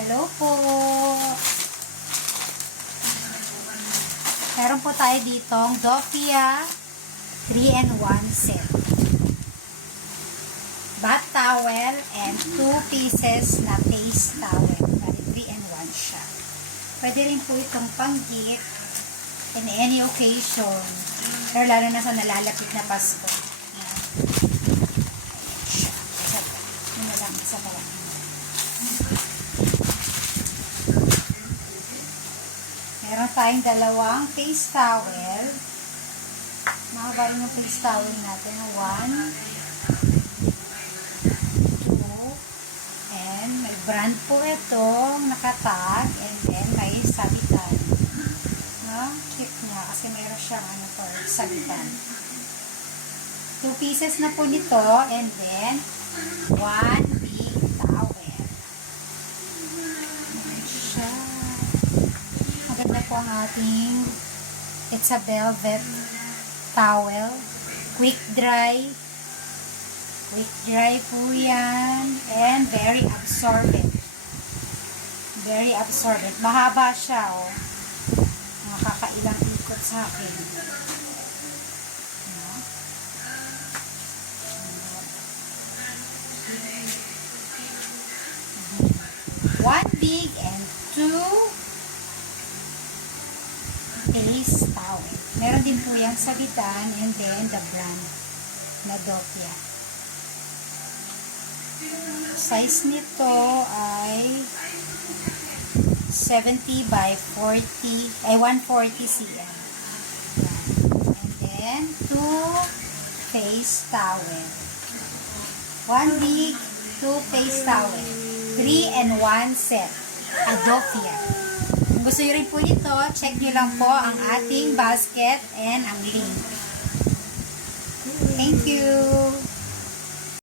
Hello po. Meron po tayo ditong Dofia 3-in-1 set. Bath towel and 2 pieces na face towel. Bali 3-in-1 siya. Pwede rin po itong panggit in any occasion. Pero lalo na sa nalalapit na Pasko. Ayan. Ayan siya. Yun na lang sa bawah. Meron tayong dalawang face towel. Mahaba rin yung face towel natin. 1, 2, and may brand po itong nakatag, and then may sabitan. No? Cute nga kasi meron siyang for sabitan. 2 pieces na po nito, and then 1 big towel. Ayan siya. Maganda po ang ating it's a velvet towel. Quick dry po yan, and very absorbent. Very absorbent. Mahaba siya, oh. Nakakailang ikot sa akin. No? One big and 2 face towel. Meron din po yung sabitan, and then the brand na Dofia. Size nito ay 70 by 40, ay 140 cm. And then 2 face towel. 1 big, 2 face towel. 3-in-1 set. Dofia. Kung gusto nyo rin po nito, check nyo lang po ang ating basket and ang link. Thank you!